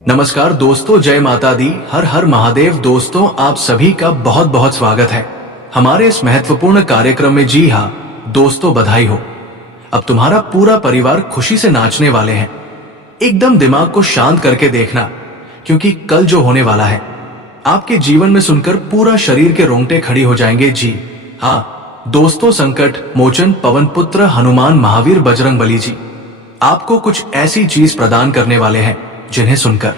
नमस्कार दोस्तों, जय माता दी, हर हर महादेव। दोस्तों, आप सभी का बहुत बहुत स्वागत है हमारे इस महत्वपूर्ण कार्यक्रम में। जी हाँ दोस्तों, बधाई हो। अब तुम्हारा पूरा परिवार खुशी से नाचने वाले हैं। एकदम दिमाग को शांत करके देखना, क्योंकि कल जो होने वाला है आपके जीवन में सुनकर पूरा शरीर के रोंगटे खड़ी हो जाएंगे। जी हाँ दोस्तों, संकट मोचन पवन पुत्र हनुमान महावीर बजरंगबली जी आपको कुछ ऐसी चीज प्रदान करने वाले हैं जिन्हें सुनकर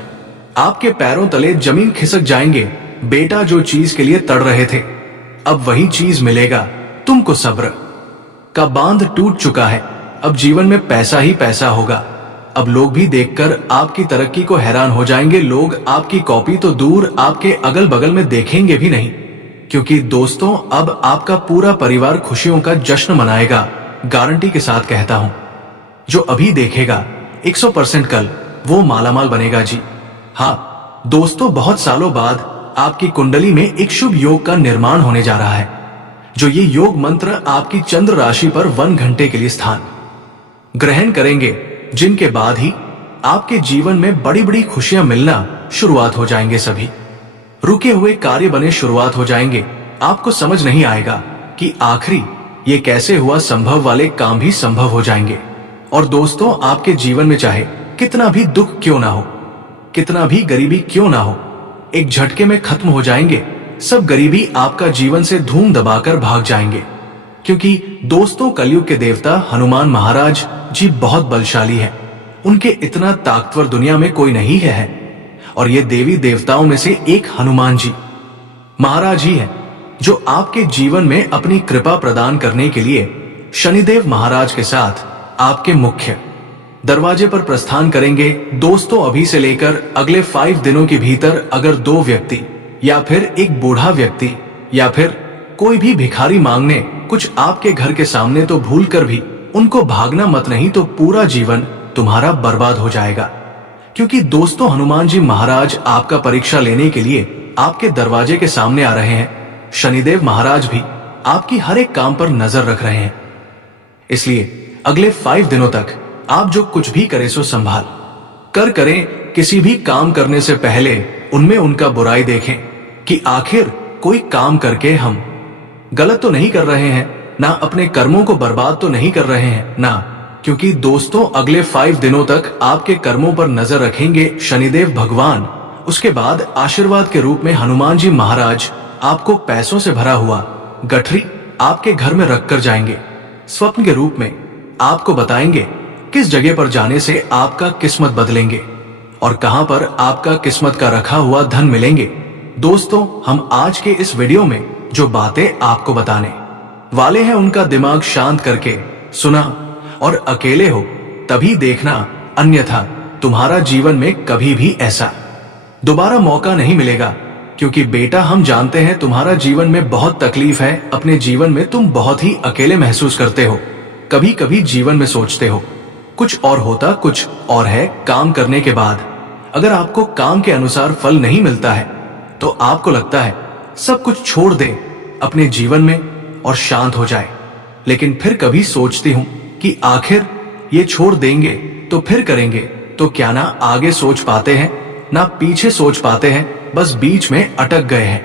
आपके पैरों तले जमीन खिसक जाएंगे। बेटा, जो चीज के लिए तड़ रहे थे अब वही चीज मिलेगा तुमको। सब्र का बांध टूट चुका है, अब जीवन में पैसा ही पैसा होगा। अब लोग भी देखकर आपकी तरक्की को हैरान हो जाएंगे। लोग आपकी कॉपी तो दूर, आपके अगल बगल में देखेंगे भी नहीं, क्योंकि दोस्तों अब आपका पूरा परिवार खुशियों का जश्न मनाएगा। गारंटी के साथ कहता हूं, जो अभी देखेगा 100% कल वो मालामाल बनेगा। जी हाँ दोस्तों, बहुत सालों बाद आपकी कुंडली में एक शुभ योग का निर्माण होने जा रहा है। जो ये योग मंत्र आपकी चंद्र राशि पर 1 घंटे के लिए स्थान ग्रहण करेंगे, जिनके बाद ही आपके जीवन में बड़ी बड़ी खुशियां मिलना शुरुआत हो जाएंगे। सभी रुके हुए कार्य बने शुरुआत हो जाएंगे। आपको समझ नहीं आएगा कि आखिरी ये कैसे हुआ, संभव वाले काम भी संभव हो जाएंगे। और दोस्तों, आपके जीवन में चाहे कितना भी दुख क्यों ना हो, कितना भी गरीबी क्यों ना हो, एक झटके में खत्म हो जाएंगे। सब गरीबी आपका जीवन से धूम दबाकर भाग जाएंगे, क्योंकि दोस्तों कलयुग के देवता हनुमान महाराज जी बहुत बलशाली है। उनके इतना ताकतवर दुनिया में कोई नहीं है। और ये देवी देवताओं में से एक हनुमान जी महाराज ही है जो आपके जीवन में अपनी कृपा प्रदान करने के लिए शनिदेव महाराज के साथ आपके मुख्य दरवाजे पर प्रस्थान करेंगे। दोस्तों, अभी से लेकर अगले 5 दिनों के भीतर अगर 2 व्यक्ति या फिर एक बूढ़ा व्यक्ति या फिर कोई भी भिखारी मांगने कुछ आपके घर के सामने, तो भूल कर भी उनको भागना मत, नहीं तो पूरा जीवन तुम्हारा बर्बाद हो जाएगा। क्योंकि दोस्तों, हनुमान जी महाराज आपका परीक्षा लेने के लिए आपके दरवाजे के सामने आ रहे हैं। शनिदेव महाराज भी आपकी हर एक काम पर नजर रख रहे हैं। इसलिए अगले 5 दिनों तक आप जो कुछ भी करें सो संभाल कर करें। किसी भी काम करने से पहले उनमें उनका बुराई देखें कि आखिर कोई काम करके हम गलत तो नहीं कर रहे हैं ना, अपने कर्मों को बर्बाद तो नहीं कर रहे हैं ना। क्योंकि दोस्तों, अगले 5 दिनों तक आपके कर्मों पर नजर रखेंगे शनिदेव भगवान। उसके बाद आशीर्वाद के रूप में हनुमान जी महाराज आपको पैसों से भरा हुआ गठरी आपके घर में रखकर जाएंगे। स्वप्न के रूप में आपको बताएंगे किस जगह पर जाने से आपका किस्मत बदलेंगे और कहां पर आपका किस्मत का रखा हुआ धन मिलेंगे। दोस्तों, हम आज के इस वीडियो में जो बातें आपको बताने वाले हैं, उनका दिमाग शांत करके सुना और अकेले हो तभी देखना, अन्यथा तुम्हारा जीवन में कभी भी ऐसा दोबारा मौका नहीं मिलेगा। क्योंकि बेटा, हम जानते हैं तुम्हारा जीवन में बहुत तकलीफ है। अपने जीवन में तुम बहुत ही अकेले महसूस करते हो। कभी कभी जीवन में सोचते हो कुछ और होता, कुछ और है। काम करने के बाद अगर आपको काम के अनुसार फल नहीं मिलता है तो आपको लगता है सब कुछ छोड़ दे अपने जीवन में और शांत हो जाए। लेकिन फिर कभी सोचती हूं कि आखिर ये छोड़ देंगे तो फिर करेंगे तो क्या, ना आगे सोच पाते हैं ना पीछे सोच पाते हैं, बस बीच में अटक गए हैं।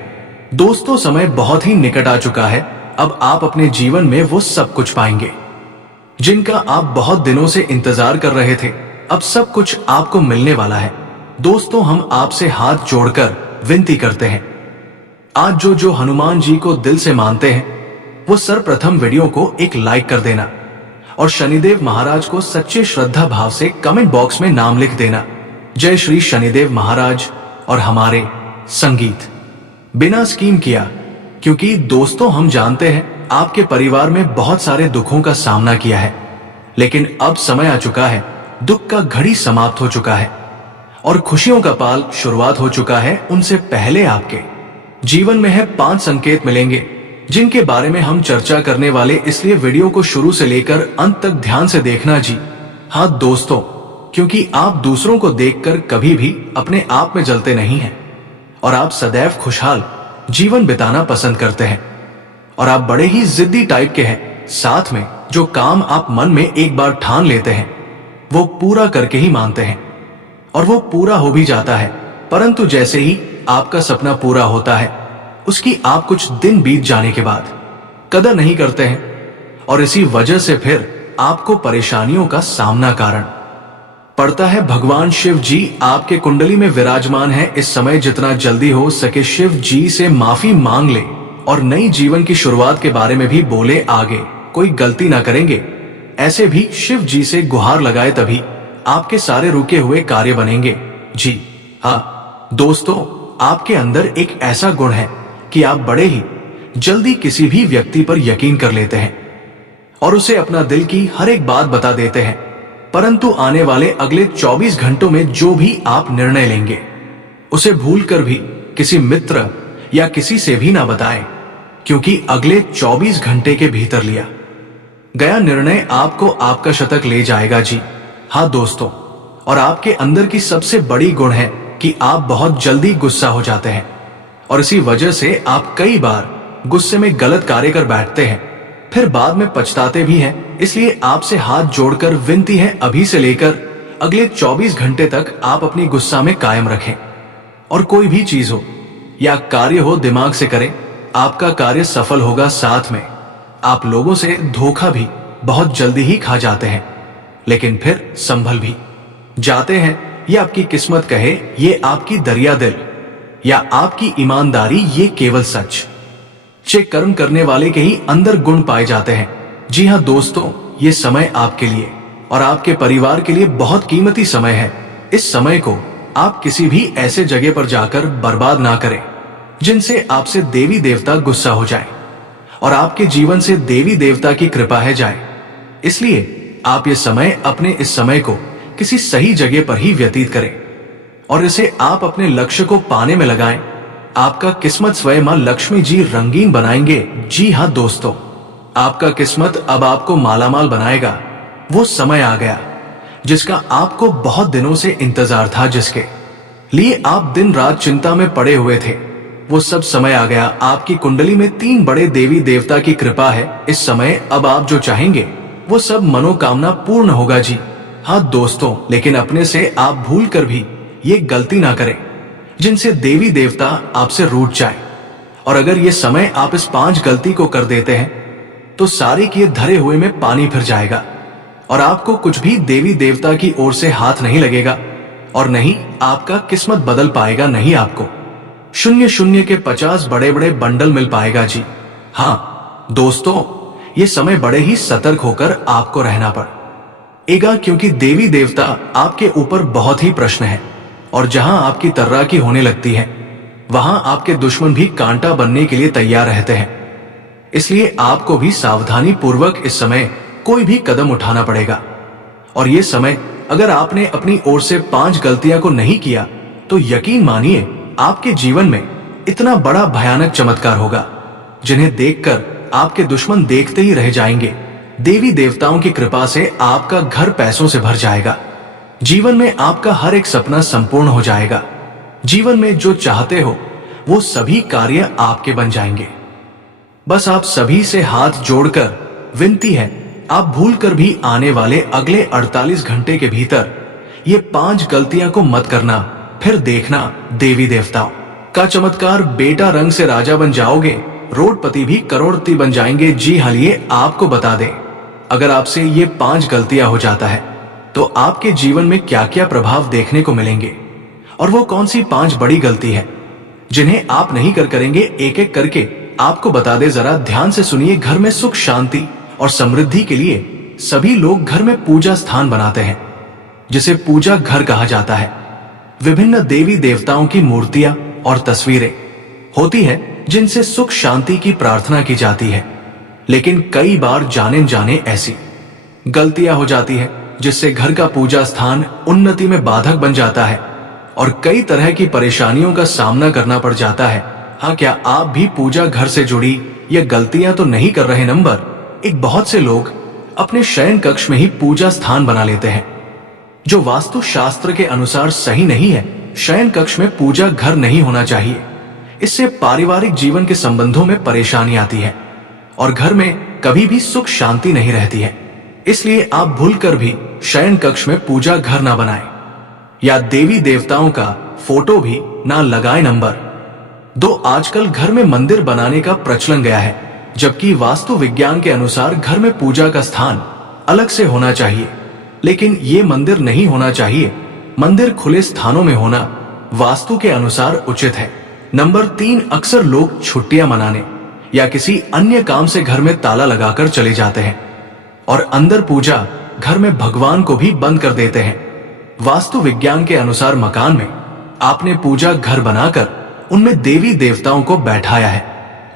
दोस्तों, समय बहुत ही निकट आ चुका है। अब आप अपने जीवन में वो सब कुछ पाएंगे जिनका आप बहुत दिनों से इंतजार कर रहे थे। अब सब कुछ आपको मिलने वाला है। दोस्तों, हम आपसे हाथ जोड़कर विनती करते हैं, आज जो हनुमान जी को दिल से मानते हैं वो सर्वप्रथम वीडियो को एक लाइक कर देना और शनिदेव महाराज को सच्चे श्रद्धा भाव से कमेंट बॉक्स में नाम लिख देना। जय श्री शनिदेव महाराज। और हमारे संगीत बिना स्कीम किया, क्योंकि दोस्तों, हम जानते हैं आपके परिवार में बहुत सारे दुखों का सामना किया है, लेकिन अब समय आ चुका है, दुख का घड़ी समाप्त हो चुका है और खुशियों का पाल शुरुआत हो चुका है। उनसे पहले आपके जीवन में है 5 संकेत मिलेंगे जिनके बारे में हम चर्चा करने वाले, इसलिए वीडियो को शुरू से लेकर अंत तक ध्यान से देखना। जी हाँ दोस्तों, क्योंकि आप दूसरों को देखकर कभी भी अपने आप में जलते नहीं हैं और आप सदैव खुशहाल जीवन बिताना पसंद करते हैं और आप बड़े ही जिद्दी टाइप के हैं। साथ में जो काम आप मन में एक बार ठान लेते हैं वो पूरा करके ही मानते हैं और वो पूरा हो भी जाता है, परंतु जैसे ही आपका सपना पूरा होता है उसकी आप कुछ दिन बीत जाने के बाद कदर नहीं करते हैं, और इसी वजह से फिर आपको परेशानियों का सामना कारण पड़ता है। भगवान शिव जी आपके कुंडली में विराजमान है। इस समय जितना जल्दी हो सके शिव जी से माफी मांग ले और नई जीवन की शुरुआत के बारे में भी बोले, आगे कोई गलती ना करेंगे। ऐसे भी शिव जी से गुहार लगाए, तभी आपके सारे रुके हुए कार्य बनेंगे। जी हाँ दोस्तों, आपके अंदर एक ऐसा गुण है कि आप बड़े ही जल्दी किसी भी व्यक्ति पर यकीन कर लेते हैं और उसे अपना दिल की हर एक बात बता देते हैं, परंतु आने वाले अगले 24 घंटों में जो भी आप निर्णय लेंगे उसे भूलकर भी किसी मित्र या किसी से भी ना बताएं, क्योंकि अगले 24 घंटे के भीतर लिया गया निर्णय आपको आपका शतक ले जाएगा। जी हाँ दोस्तों, और आपके अंदर की सबसे बड़ी गुण है कि आप बहुत जल्दी गुस्सा हो जाते हैं और इसी वजह से आप कई बार गुस्से में गलत कार्य कर बैठते हैं, फिर बाद में पछताते भी हैं। इसलिए आपसे हाथ जोड़कर विनती है, अभी से लेकर अगले 24 घंटे तक आप अपनी गुस्सा में कायम रखें और कोई भी चीज हो या कार्य हो दिमाग से करें, आपका कार्य सफल होगा। साथ में आप लोगों से धोखा भी बहुत जल्दी ही खा जाते हैं, लेकिन फिर संभल भी जाते हैं। ये आपकी किस्मत कहे, ये आपकी दरिया दिल या आपकी ईमानदारी, ये केवल सच चेक कर्म करने वाले के ही अंदर गुण पाए जाते हैं। जी हाँ दोस्तों, ये समय आपके लिए और आपके परिवार के लिए बहुत कीमती समय है। इस समय को आप किसी भी ऐसे जगह पर जाकर बर्बाद ना करें जिनसे आपसे देवी देवता गुस्सा हो जाए और आपके जीवन से देवी देवता की कृपा है जाए। इसलिए आप ये समय अपने इस समय को किसी सही जगह पर ही व्यतीत करें और इसे आप अपने लक्ष्य को पाने में लगाएं। आपका किस्मत स्वयं मां लक्ष्मी जी रंगीन बनाएंगे। जी हाँ दोस्तों, आपका किस्मत अब आपको मालामाल बनाएगा। वो समय आ गया जिसका आपको बहुत दिनों से इंतजार था, जिसके लिए आप दिन रात चिंता में पड़े हुए थे। वो सब समय आ गया। आपकी कुंडली में 3 बड़े देवी देवता की कृपा है। इस समय अब आप जो चाहेंगे वो सब मनोकामना पूर्ण होगा। जी हाँ दोस्तों, लेकिन अपने से आप भूल कर भी ये गलती ना करें जिनसे देवी देवता आपसे रूठ जाए। और अगर ये समय आप इस 5 गलती को कर देते हैं तो सारे किए धरे हुए में पानी फिर जाएगा और आपको कुछ भी देवी देवता की ओर से हाथ नहीं लगेगा और नहीं आपका किस्मत बदल पाएगा। नहीं आपको 0-0 के 50 बड़े बड़े बंडल मिल पाएगा। जी हाँ दोस्तों, ये समय बड़े ही सतर्क होकर आपको रहना पड़ेगा, क्योंकि देवी देवता आपके ऊपर बहुत ही प्रश्न है और जहां आपकी तर्राकी होने लगती है वहां आपके दुश्मन भी कांटा बनने के लिए तैयार रहते हैं। इसलिए आपको भी सावधानी पूर्वक इस समय कोई भी कदम उठाना पड़ेगा। और ये समय अगर आपने अपनी ओर से 5 गलतियां को नहीं किया तो यकीन मानिए आपके जीवन में इतना बड़ा भयानक चमत्कार होगा जिन्हें देखकर आपके दुश्मन देखते ही रह जाएंगे। देवी देवताओं की कृपा से आपका घर पैसों से भर जाएगा। जीवन में आपका हर एक सपना संपूर्ण हो जाएगा। जीवन में जो चाहते हो वो सभी कार्य आपके बन जाएंगे। बस आप सभी से हाथ जोड़कर विनती है, आप भूल कर भी आने वाले अगले 48 घंटे के भीतर ये 5 गलतियां को मत करना। फिर देखना देवी देवताओं का चमत्कार। बेटा रंग से राजा बन जाओगे, रोडपति भी करोड़पति बन जाएंगे। जी हाँ, ये आपको बता दें, अगर आपसे ये 5 गलतियां हो जाता है तो आपके जीवन में क्या क्या प्रभाव देखने को मिलेंगे और वो कौन सी 5 बड़ी गलती है जिन्हें आप नहीं करेंगे, एक एक करके आपको बता दे। जरा ध्यान से सुनिए। घर में सुख शांति और समृद्धि के लिए सभी लोग घर में पूजा स्थान बनाते हैं जिसे पूजा घर कहा जाता है। विभिन्न देवी देवताओं की मूर्तियां और तस्वीरें होती है जिनसे सुख शांति की प्रार्थना की जाती है, लेकिन कई बार जाने जाने ऐसी गलतियां हो जाती है जिससे घर का पूजा स्थान उन्नति में बाधक बन जाता है और कई तरह की परेशानियों का सामना करना पड़ जाता है। हाँ, क्या आप भी पूजा घर से जुड़ी ये गलतियां तो नहीं कर रहे? नंबर 1, बहुत से लोग अपने शयन कक्ष में ही पूजा स्थान बना लेते हैं जो वास्तु शास्त्र के अनुसार सही नहीं है। शयन कक्ष में पूजा घर नहीं होना चाहिए। इससे पारिवारिक जीवन के संबंधों में परेशानी आती है और घर में कभी भी सुख शांति नहीं रहती है। इसलिए आप भूलकर भी शयन कक्ष में पूजा घर ना बनाएं। या देवी देवताओं का फोटो भी ना लगाए नंबर 2। आजकल घर में मंदिर बनाने का प्रचलन गया है, जबकि वास्तु विज्ञान के अनुसार घर में पूजा का स्थान अलग से होना चाहिए, लेकिन ये मंदिर नहीं होना चाहिए। मंदिर खुले स्थानों में होना वास्तु के अनुसार उचित है। नंबर 3, अक्सर लोग छुट्टियां मनाने या किसी अन्य काम से घर में ताला लगाकर चले जाते हैं और अंदर पूजा घर में भगवान को भी बंद कर देते हैं। वास्तु विज्ञान के अनुसार मकान में आपने पूजा घर बनाकर उनमें देवी देवताओं को बैठाया है,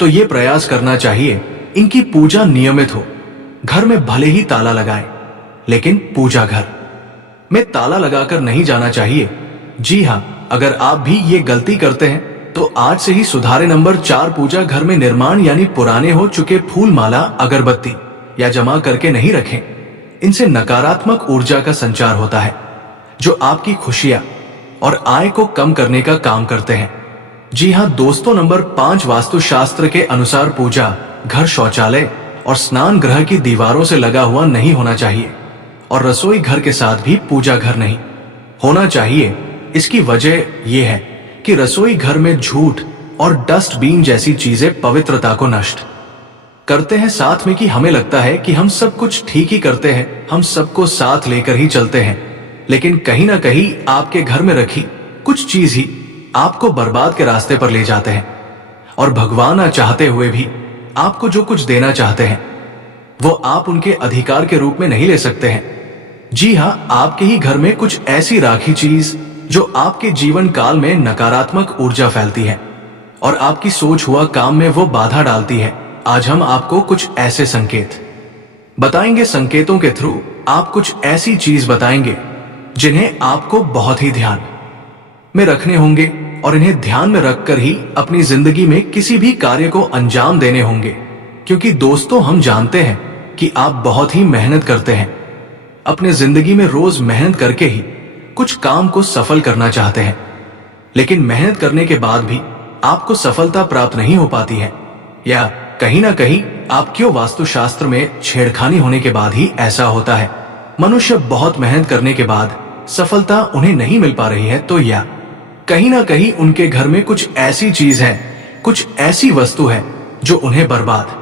तो ये प्रयास करना चाहिए इनकी पूजा नियमित हो। घर में भले ही ताला लगाएं, लेकिन पूजा घर में ताला लगाकर नहीं जाना चाहिए। जी हाँ, अगर आप भी ये गलती करते हैं तो आज से ही सुधारे। नंबर 4, पूजा घर में निर्माण यानी पुराने हो चुके फूल, माला, अगरबत्ती या जमा करके नहीं रखें। इनसे नकारात्मक ऊर्जा का संचार होता है, जो आपकी खुशियां और आय को कम करने का काम करते हैं। जी हाँ दोस्तों, नंबर 5, वास्तुशास्त्र के अनुसार पूजा घर शौचालय और स्नान गृह की दीवारों से लगा हुआ नहीं होना चाहिए और रसोई घर के साथ भी पूजा घर नहीं होना चाहिए। इसकी वजह यह है कि रसोई घर में झूठ और डस्टबिन जैसी चीजें पवित्रता को नष्ट करते हैं। साथ में कि हमें लगता है कि हम सब कुछ ठीक ही करते हैं, हम सबको साथ लेकर ही चलते हैं, लेकिन कहीं ना कहीं आपके घर में रखी कुछ चीज ही आपको बर्बाद के रास्ते पर ले जाते हैं। और भगवान ना चाहते हुए भी आपको जो कुछ देना चाहते हैं वो आप उनके अधिकार के रूप में नहीं ले सकते हैं। जी हाँ, आपके ही घर में कुछ ऐसी राखी चीज जो आपके जीवन काल में नकारात्मक ऊर्जा फैलती है और आपकी सोच हुआ काम में वो बाधा डालती है। आज हम आपको कुछ ऐसे संकेत बताएंगे। संकेतों के थ्रू आप कुछ ऐसी चीज बताएंगे जिन्हें आपको बहुत ही ध्यान में रखने होंगे और इन्हें ध्यान में रखकर ही अपनी जिंदगी में किसी भी कार्य को अंजाम देने होंगे। क्योंकि दोस्तों, हम जानते हैं कि आप बहुत ही मेहनत करते हैं, अपने जिंदगी में रोज मेहनत करके ही कुछ काम को सफल करना चाहते हैं, लेकिन मेहनत करने के बाद भी आपको सफलता प्राप्त नहीं हो पाती है, या कहीं ना कहीं आप क्यों वास्तुशास्त्र में छेड़खानी होने के बाद ही ऐसा होता है। मनुष्य बहुत मेहनत करने के बाद सफलता उन्हें नहीं मिल पा रही है, तो या कहीं ना कहीं उनके घर में कुछ ऐसी चीज है, कुछ ऐसी वस्तु है जो उन्हें बर्बाद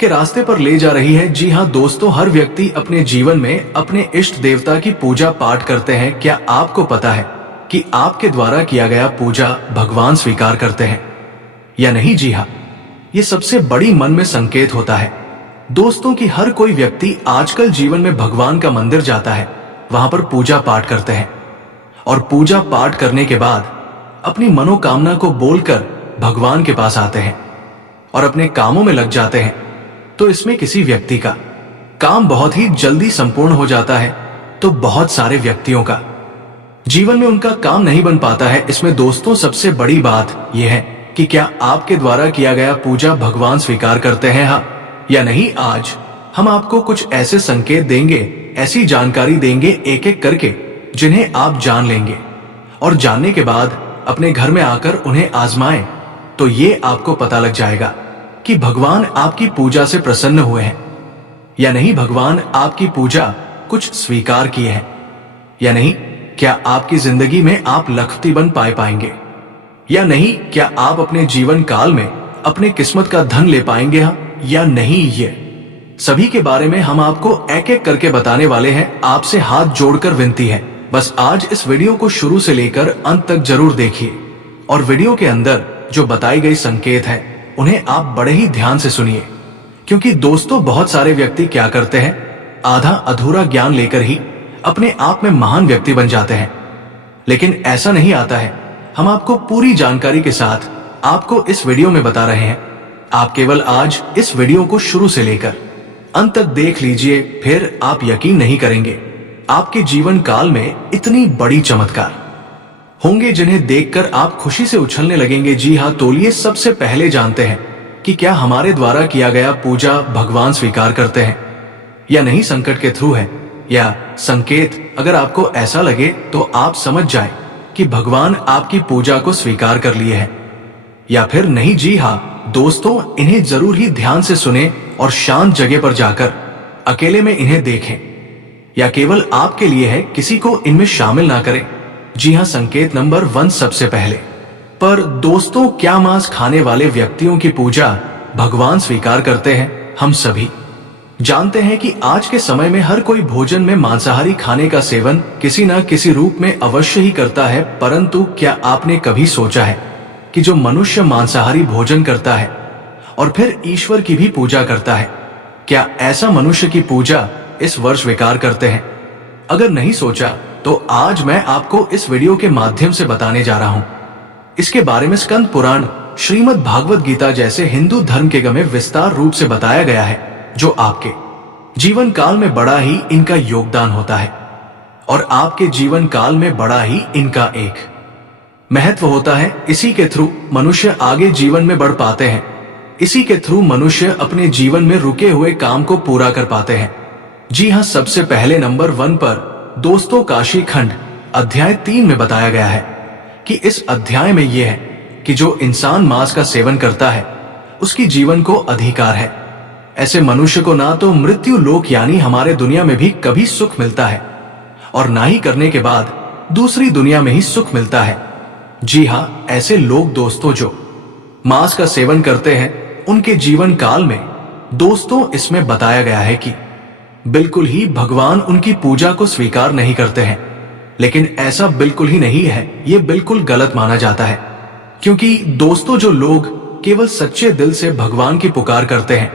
के रास्ते पर ले जा रही है। जी हाँ दोस्तों, हर व्यक्ति अपने जीवन में अपने इष्ट देवता की पूजा पाठ करते हैं। क्या आपको पता है कि आपके द्वारा किया गया पूजा भगवान स्वीकार करते हैं या नहीं? जी हाँ, ये सबसे बड़ी मन में संकेत होता है दोस्तों कि हर कोई व्यक्ति आजकल जीवन में भगवान का मंदिर जाता है, वहां पर पूजा पाठ करते हैं और पूजा पाठ करने के बाद अपनी मनोकामना को बोलकर भगवान के पास आते हैं और अपने कामों में लग जाते हैं। तो इसमें किसी व्यक्ति का काम बहुत ही जल्दी संपूर्ण हो जाता है, तो बहुत सारे व्यक्तियों का जीवन में उनका काम नहीं बन पाता है। इसमें दोस्तों सबसे बड़ी बात यह है कि क्या आपके द्वारा किया गया पूजा भगवान स्वीकार करते हैं, हाँ या नहीं? आज हम आपको कुछ ऐसे संकेत देंगे, ऐसी जानकारी देंगे एक एक करके, जिन्हें आप जान लेंगे और जानने के बाद अपने घर में आकर उन्हें आजमाएं, तो ये आपको पता लग जाएगा कि भगवान आपकी पूजा से प्रसन्न हुए हैं या नहीं, भगवान आपकी पूजा कुछ स्वीकार किए हैं या नहीं, क्या आपकी जिंदगी में आप लखपति बन पाएंगे या नहीं, क्या आप अपने जीवन काल में अपने किस्मत का धन ले पाएंगे, हाँ या नहीं। ये सभी के बारे में हम आपको एक एक करके बताने वाले हैं। आपसे हाथ जोड़कर विनती है, बस आज इस वीडियो को शुरू से लेकर अंत तक जरूर देखिए और वीडियो के अंदर जो बताई गई संकेत है उन्हें आप बड़े ही ध्यान से सुनिए। क्योंकि दोस्तों, बहुत सारे व्यक्ति क्या करते हैं, आधा अधूरा ज्ञान लेकर ही अपने आप में महान व्यक्ति बन जाते हैं, लेकिन ऐसा नहीं आता है। हम आपको पूरी जानकारी के साथ आपको इस वीडियो में बता रहे हैं। आप केवल आज इस वीडियो को शुरू से लेकर अंत तक देख लीजिए, फिर आप यकीन नहीं करेंगे, आपके जीवन काल में इतनी बड़ी चमत्कार होंगे जिन्हें देखकर आप खुशी से उछलने लगेंगे। जी हाँ, तोलिए सबसे पहले जानते हैं कि क्या हमारे द्वारा किया गया पूजा भगवान स्वीकार करते हैं या नहीं। संकट के थ्रू है या संकेत, अगर आपको ऐसा लगे तो आप समझ जाएं कि भगवान आपकी पूजा को स्वीकार कर लिए हैं या फिर नहीं। जी हाँ दोस्तों, इन्हें जरूर ही ध्यान से सुने और शांत जगह पर जाकर अकेले में इन्हें देखें, या केवल आपके लिए है, किसी को इनमें शामिल ना करें। जी हाँ, संकेत नंबर 1 सबसे पहले। पर दोस्तों, क्या मांस खाने वाले व्यक्तियों की पूजा भगवान स्वीकार करते हैं? हम सभी जानते हैं कि आज के समय में हर कोई भोजन में मांसाहारी खाने का सेवन किसी न किसी रूप में अवश्य ही करता है। परंतु क्या आपने कभी सोचा है कि जो मनुष्य मांसाहारी भोजन करता है और फिर ईश्वर की भी पूजा करता है, क्या ऐसा मनुष्य की पूजा इस वर्ष स्वीकार करते हैं? अगर नहीं सोचा तो आज मैं आपको इस वीडियो के माध्यम से बताने जा रहा हूं। इसके बारे में स्कंद पुराण, श्रीमद् भागवत गीता जैसे हिंदू धर्म के ग्रंथों में विस्तार रूप से बताया गया है, जो आपके जीवन काल में बड़ा ही इनका योगदान होता है और आपके जीवन काल में बड़ा ही इनका एक महत्व होता है। इसी के थ्रू मनुष्य आगे जीवन में बढ़ पाते हैं। इसी के थ्रू मनुष्य अपने जीवन में रुके हुए काम को पूरा कर पाते हैं। जी हाँ, सबसे पहले नंबर 1 पर दोस्तों काशी खंड अध्याय 3 में बताया गया है कि इस अध्याय में यह है कि जो इंसान मांस का सेवन करता है उसकी जीवन को अधिकार है। ऐसे मनुष्य को ना तो मृत्यु लोक यानी हमारे दुनिया में भी कभी सुख मिलता है और ना ही करने के बाद दूसरी दुनिया में ही सुख मिलता है। जी हाँ, ऐसे लोग दोस्तों जो मांस का सेवन करते हैं उनके जीवन काल में दोस्तों इसमें बताया गया है कि बिल्कुल ही भगवान उनकी पूजा को स्वीकार नहीं करते हैं। लेकिन ऐसा बिल्कुल ही नहीं है, ये बिल्कुल गलत माना जाता है। क्योंकि दोस्तों, जो लोग केवल सच्चे दिल से भगवान की पुकार करते हैं,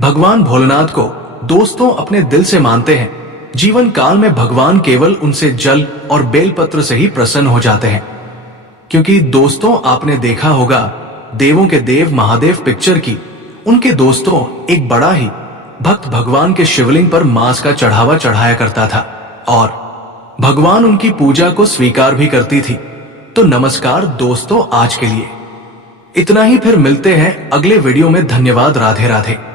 भगवान भोलेनाथ को दोस्तों अपने दिल से मानते हैं, जीवन काल में भगवान केवल उनसे जल और बेलपत्र से ही प्रसन्न हो जाते हैं। क्योंकि दोस्तों, आपने देखा होगा देवों के देव महादेव पिक्चर की, उनके दोस्तों एक बड़ा ही भक्त भगवान के शिवलिंग पर मांस का चढ़ावा चढ़ाया करता था और भगवान उनकी पूजा को स्वीकार भी करती थी। तो नमस्कार दोस्तों, आज के लिए इतना ही। फिर मिलते हैं अगले वीडियो में। धन्यवाद। राधे राधे।